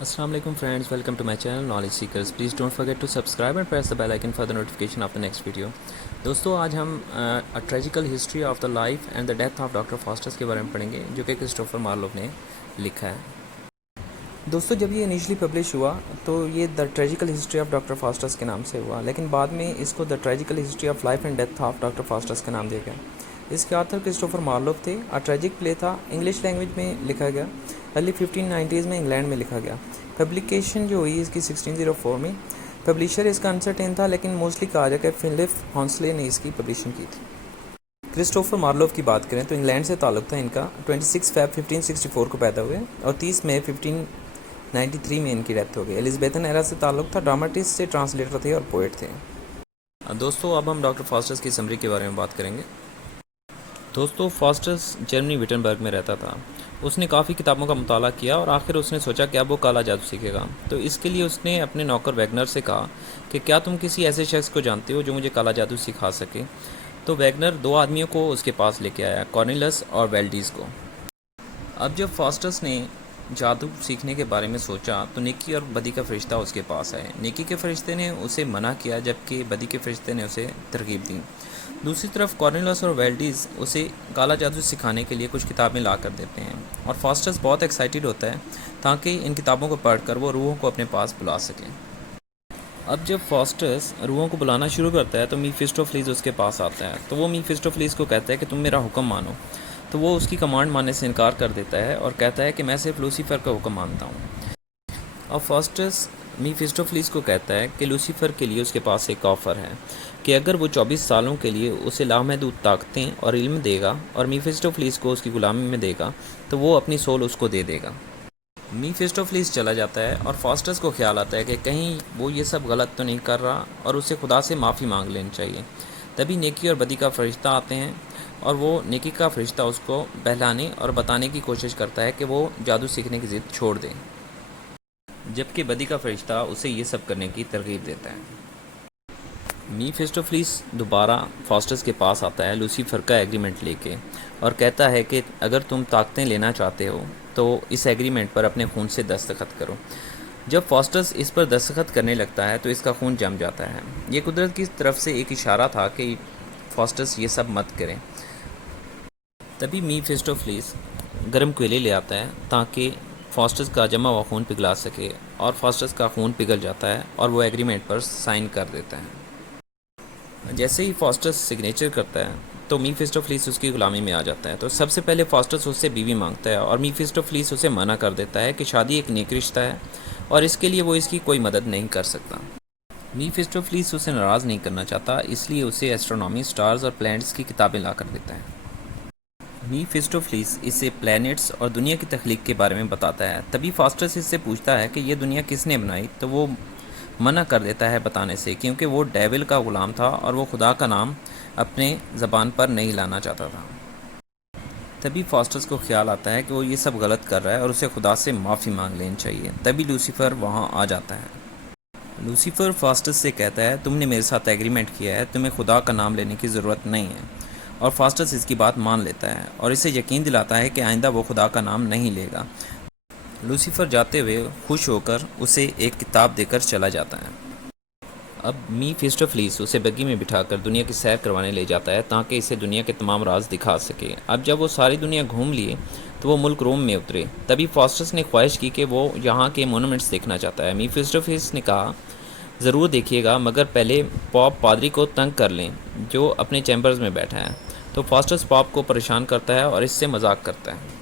Assalamu alaikum friends, welcome to my channel Knowledge Seekers. Please don't forget to subscribe and press the bell icon for the notification of the next video. دوستو آج ہم tragical history of the life and the death of doctor Faustus کے بارے میں پڑھیں گے جو کہ کرسٹوفر مارلوف نے لکھا ہے. دوستو جب یہ انیشلی پبلش ہوا تو یہ the tragical history of doctor Faustus کے نام سے ہوا، لیکن بعد میں اس کو the tragical history of life and death of doctor Faustus کا نام دیا گیا. اس کے آتھر کرسٹوفر مارلوف تھے. ٹریجک پلے تھا، انگلش لینگویج میں لکھا گیا، ارلی 1590s میں انگلینڈ میں لکھا گیا. پبلیکیشن جو ہوئی اس کی 1604 میں. پبلیشر اس کا انسرٹین تھا، لیکن موسٹلی کہا جائے کہ فلپ ہانسلے نے اس کی پبلیشنگ کی تھی. کرسٹوفر مارلوف کی بات کریں تو انگلینڈ سے تعلق تھا ان کا. 26 فیب 1564 کو پیدا ہوئے اور 30 مئی 1593 میں ان کی ڈیتھ ہو گئی. ایلزابیتھن ایرا سے تعلق تھا، ڈراماٹسٹ سے ٹرانسلیٹر تھے اور پوئٹ تھے. دوستو اب ہم ڈاکٹر فاسٹس کی سمری کے بارے میں بات کریں گے. دوستو فاسٹس جرمنی وٹنبرگ میں رہتا تھا. اس نے کافی کتابوں کا مطالعہ کیا اور آخر اس نے سوچا کہ اب وہ کالا جادو سیکھے گا. تو اس کے لیے اس نے اپنے نوکر ویگنر سے کہا کہ کیا تم کسی ایسے شخص کو جانتے ہو جو مجھے کالا جادو سکھا سکے. تو ویگنر دو آدمیوں کو اس کے پاس لے کے آیا، کارنیلس اور ویلڈیز کو. اب جب فاسٹس نے جادو سیکھنے کے بارے میں سوچا تو نیکی اور بدی کا فرشتہ اس کے پاس آئے. نیکی کے فرشتے نے اسے منع کیا جبکہ بدی کے فرشتے نے اسے ترغیب دی. دوسری طرف کارنیلس اور ویلڈیز اسے کالا جادو سکھانے کے لیے کچھ کتابیں لا کر دیتے ہیں اور فاسٹس بہت ایکسائٹیڈ ہوتا ہے تاکہ ان کتابوں کو پڑھ کر وہ روحوں کو اپنے پاس بلا سکے. اب جب فاسٹس روحوں کو بلانا شروع کرتا ہے تو میفیسٹوفلیز اس کے پاس آتا ہے. تو وہ میفیسٹوفلیز کو کہتا ہے کہ تم میرا حکم مانو. تو وہ اس کی کمانڈ ماننے سے انکار کر دیتا ہے اور کہتا ہے کہ میں صرف لوسیفر کا حکم مانتا ہوں. اب فاسٹس میفیسٹوفلیز کو کہتا ہے کہ لوسیفر کے لیے اس کے پاس ایک آفر ہے کہ اگر وہ 24 سالوں کے لیے اسے لامحدود طاقتیں اور علم دے گا اور میفیسٹوفلیز کو اس کی غلامی میں دے گا تو وہ اپنی سول اس کو دے دے گا. میفیسٹوفلیز چلا جاتا ہے اور فاسٹس کو خیال آتا ہے کہ کہیں وہ یہ سب غلط تو نہیں کر رہا اور اسے خدا سے معافی مانگ لینی چاہیے. تبھی نیکی اور بدی کا فرشتہ آتے ہیں اور وہ نیکی کا فرشتہ اس کو بہلانے اور بتانے کی کوشش کرتا ہے کہ وہ جادو سیکھنے کی ضد چھوڑ دے، جبکہ بدی کا فرشتہ اسے یہ سب کرنے کی ترغیب دیتا ہے. میفیسٹوفلیز دوبارہ فاسٹس کے پاس آتا ہے لوسیفر کا ایگریمنٹ لے کے اور کہتا ہے کہ اگر تم طاقتیں لینا چاہتے ہو تو اس ایگریمنٹ پر اپنے خون سے دستخط کرو. جب فاسٹس اس پر دستخط کرنے لگتا ہے تو اس کا خون جم جاتا ہے. یہ قدرت کی طرف سے ایک اشارہ تھا کہ فاسٹس یہ سب مت کریں. تبھی میفیسٹوفلیز گرم کوئلے لے آتا ہے تاکہ فاسٹس کا جمع ہوا خون پگھلا سکے اور فاسٹس کا خون پگھل جاتا ہے اور وہ ایگریمنٹ پر سائن کر دیتا ہے. جیسے ہی فاسٹس سگنیچر کرتا ہے تو میفیسٹوفلیز اس کی غلامی میں آ جاتا ہے. تو سب سے پہلے فاسٹس اس سے بیوی مانگتا ہے اور میفیسٹوفلیز اسے منع کر دیتا ہے کہ شادی ایک نیک رشتہ ہے اور اس کے لیے وہ اس کی کوئی مدد نہیں کر سکتا. میفیسٹوفلیز اسے ناراض نہیں کرنا چاہتا، اس لیے اسے ایسٹرونامی، سٹارز اور پلانٹس کی کتابیں لا کر دیتا ہے. میفیسٹوفلیز اسے پلانٹس اور دنیا کی تخلیق کے بارے میں بتاتا ہے. تبھی فاسٹس اس سے پوچھتا ہے کہ یہ دنیا کس نے بنائی. تو وہ منع کر دیتا ہے بتانے سے کیونکہ وہ ڈیول کا غلام تھا اور وہ خدا کا نام اپنے زبان پر نہیں لانا چاہتا تھا. تبھی فاسٹس کو خیال آتا ہے کہ وہ یہ سب غلط کر رہا ہے اور اسے خدا سے معافی مانگ لینی چاہیے. تبھی لوسیفر وہاں آ جاتا ہے. لوسیفر فاسٹس سے کہتا ہے تم نے میرے ساتھ ایگریمنٹ کیا ہے، تمہیں خدا کا نام لینے کی ضرورت نہیں ہے. اور فاسٹس اس کی بات مان لیتا ہے اور اسے یقین دلاتا ہے کہ آئندہ وہ خدا کا نام نہیں لے گا. لوسیفر جاتے ہوئے خوش ہو کر اسے ایک کتاب دے کر چلا جاتا ہے. اب میفیسٹوفلیز اسے بگی میں بٹھا کر دنیا کی سیر کروانے لے جاتا ہے تاکہ اسے دنیا کے تمام راز دکھا سکے. اب جب وہ ساری دنیا گھوم لیے تو وہ ملک روم میں اترے. تبھی فاسٹس نے خواہش کی کہ وہ یہاں کے مونومنٹس دیکھنا چاہتا ہے. میفیسٹوفلیز نے کہا ضرور دیکھیے گا مگر پہلے پاپ پادری کو تنگ کر لیں جو اپنے چیمبرز میں بیٹھا ہے. تو فاسٹس پاپ کو پریشان کرتا ہے اور اس سے مذاق کرتا ہے.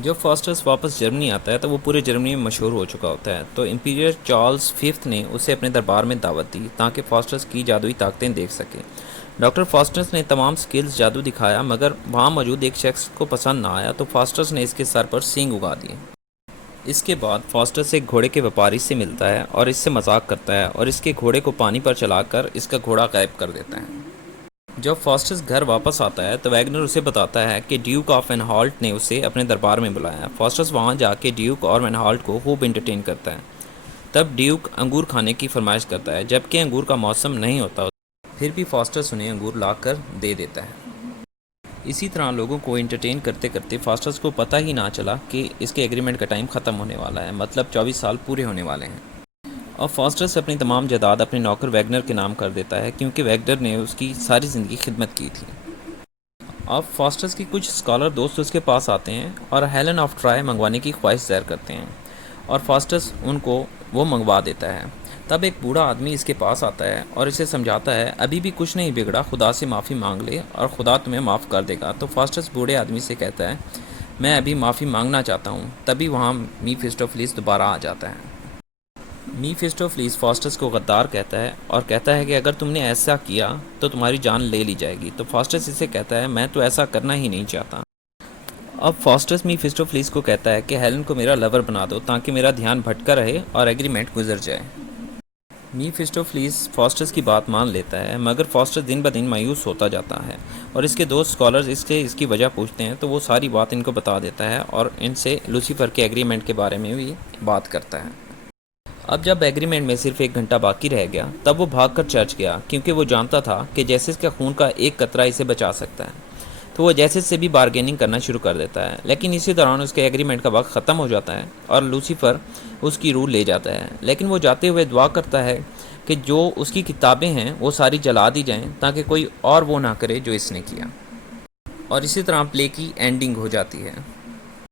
جب فاسٹس واپس جرمنی آتا ہے تو وہ پورے جرمنی میں مشہور ہو چکا ہوتا ہے. تو امپیریئر چارلز ففتھ نے اسے اپنے دربار میں دعوت دی تاکہ فاسٹس کی جادوئی طاقتیں دیکھ سکے. ڈاکٹر فاسٹس نے تمام سکلز جادو دکھایا مگر وہاں موجود ایک شخص کو پسند نہ آیا تو فاسٹس نے اس کے سر پر سینگ اگا دیے. اس کے بعد فاسٹس ایک گھوڑے کے وپاری سے ملتا ہے اور اس سے مذاق کرتا ہے اور اس کے گھوڑے کو پانی پر چلا کر اس کا گھوڑا غائب کر دیتا ہے. جب فاسٹس گھر واپس آتا ہے تو ویگنر اسے بتاتا ہے کہ ڈیوک آف وین ہالٹ نے اسے اپنے دربار میں بلایا. فاسٹس وہاں جا کے ڈیوک اور وین ہالٹ کو خوب انٹرٹین کرتا ہے. تب ڈیوک انگور کھانے کی فرمائش کرتا ہے جبکہ انگور کا موسم نہیں ہوتا، پھر بھی فاسٹس انہیں انگور لا کر دے دیتا ہے. اسی طرح لوگوں کو انٹرٹین کرتے کرتے فاسٹس کو پتہ ہی نہ چلا کہ اس کے ایگریمنٹ کا ٹائم ختم ہونے والا ہے، مطلب 24 سال پورے ہونے والے ہیں۔ اور فاسٹس اپنی تمام جائیداد اپنے نوکر ویگنر کے نام کر دیتا ہے، کیونکہ ویگنر نے اس کی ساری زندگی خدمت کی تھی۔ اب فاسٹس کی کچھ اسکالر دوست اس کے پاس آتے ہیں اور ہیلن آف ٹرائی منگوانے کی خواہش ظاہر کرتے ہیں، اور فاسٹس ان کو وہ منگوا دیتا ہے۔ تب ایک بوڑھا آدمی اس کے پاس آتا ہے اور اسے سمجھاتا ہے ابھی بھی کچھ نہیں بگڑا، خدا سے معافی مانگ لے اور خدا تمہیں معاف کر دے گا۔ تو فاسٹس بوڑھے آدمی سے کہتا ہے میں ابھی معافی مانگنا چاہتا ہوں۔ تبھی وہاں میفیسٹوفیلس دوبارہ آ جاتا ہے۔ میفیسٹوفیلس فاسٹس کو غدار کہتا ہے اور کہتا ہے کہ اگر تم نے ایسا کیا تو تمہاری جان لے لی جائے گی۔ تو فاسٹس اسے کہتا ہے میں تو ایسا کرنا ہی نہیں چاہتا۔ اب فاسٹس میفیسٹوفیلس کو کہتا ہے کہ ہیلن کو میرا لور بنا دو تاکہ میرا دھیان بھٹکا رہے اور ایگریمنٹ گزر جائے۔ میفیسٹوفیلس فاسٹس کی بات مان لیتا ہے، مگر فاسٹس دن بدن مایوس ہوتا جاتا ہے اور اس کے دوست اسکالرز اس کی وجہ پوچھتے ہیں تو وہ ساری بات ان کو بتا دیتا ہے اور ان سے لوسیفر کے ایگریمنٹ کے بارے میں بھی بات کرتا ہے۔ اب جب ایگریمنٹ میں صرف 1 گھنٹہ باقی رہ گیا تب وہ بھاگ کر چرچ گیا، کیونکہ وہ جانتا تھا کہ جیسس کا خون کا ایک قطرہ اسے بچا سکتا ہے۔ تو وہ جیسس سے بھی بارگیننگ کرنا شروع کر دیتا ہے، لیکن اسی دوران اس کے ایگریمنٹ کا وقت ختم ہو جاتا ہے اور لوسیفر اس کی روح لے جاتا ہے۔ لیکن وہ جاتے ہوئے دعا کرتا ہے کہ جو اس کی کتابیں ہیں وہ ساری جلا دی جائیں تاکہ کوئی اور وہ نہ کرے جو اس نے کیا، اور اسی طرح پلے کی اینڈنگ ہو جاتی ہے۔